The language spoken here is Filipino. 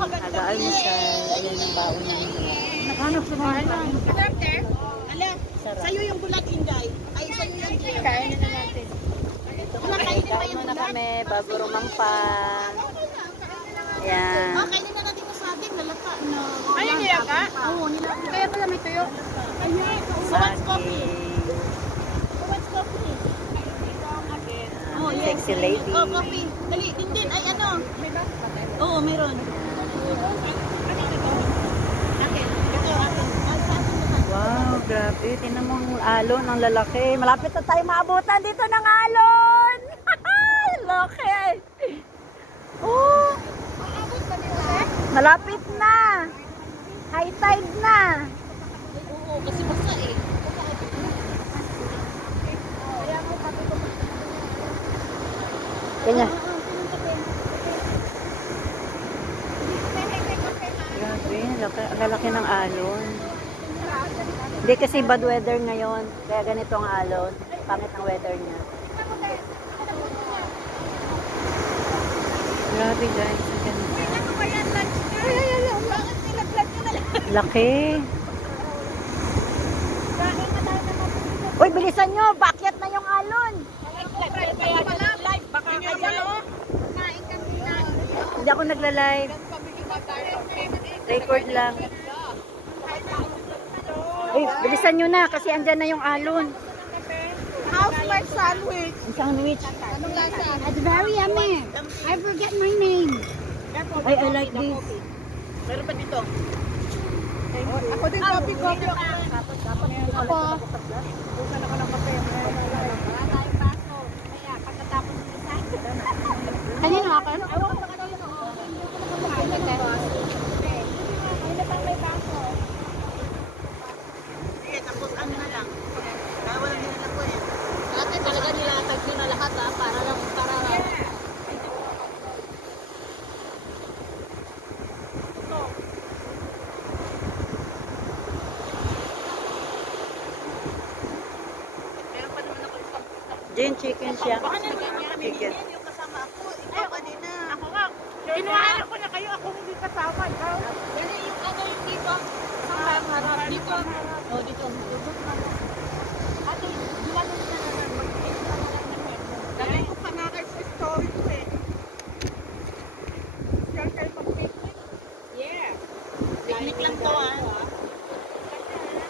Nag-almusal. Ayan yung baon namin. Naghanap sa mga ano. Sarap. Sa'yo yung bulat, Inday. Ay, sa'yo yung bulat. Kain na natin. Kain muna kami bago rumampa. Ayan. Kainin na natin sa atin, lalata na. Ayun nilaka? Oo, nilaka. Kaya pala may tuyo. Ayan, what's coffee? What's coffee? Oh, yes. Sexy lady. Oh, coffee. Dali, din. Ay, ano? Oo, meron. Wow, grabe. Tingnan mo ang alon, ang lalaki. Malapit na tayo maabutan dito ng alon. Laki. Oh. Malapit na. High tide na. Oo, kasi basta eh. Kanya. Grabe, ang lalaki ng alon. Hindi kasi bad weather ngayon. Kaya ganito ang alon. Pangit ang weather niya. Grabe guys. Laki. Uy, bilisan nyo. Bakyat na yung alon. Hindi ako nagla-live. Record lang. Uy, bilisan nyo na kasi andyan na yung alon. Housewife sandwich. Ang sandwich. Anong lasa? It's very yummy. I forget my name. Ay, I like this. Meron pa dito. Ako din coffee ako. Ako. Bukan ako ng kape. Kanino ako? Sige, tapos ano na lang. Kaya walang hinala po eh. Dati talaga nilatag nyo na lahat ha. Para lang. Jane, chicken siya. Chicken. Yung kasama ako. Ikaw kanina. Ako nga. Kinuhaan ko na kayo. Ako hindi kasama. Ikaw. Hindi, yung ano yung dito. Sa harap. Dito. Oh, dito.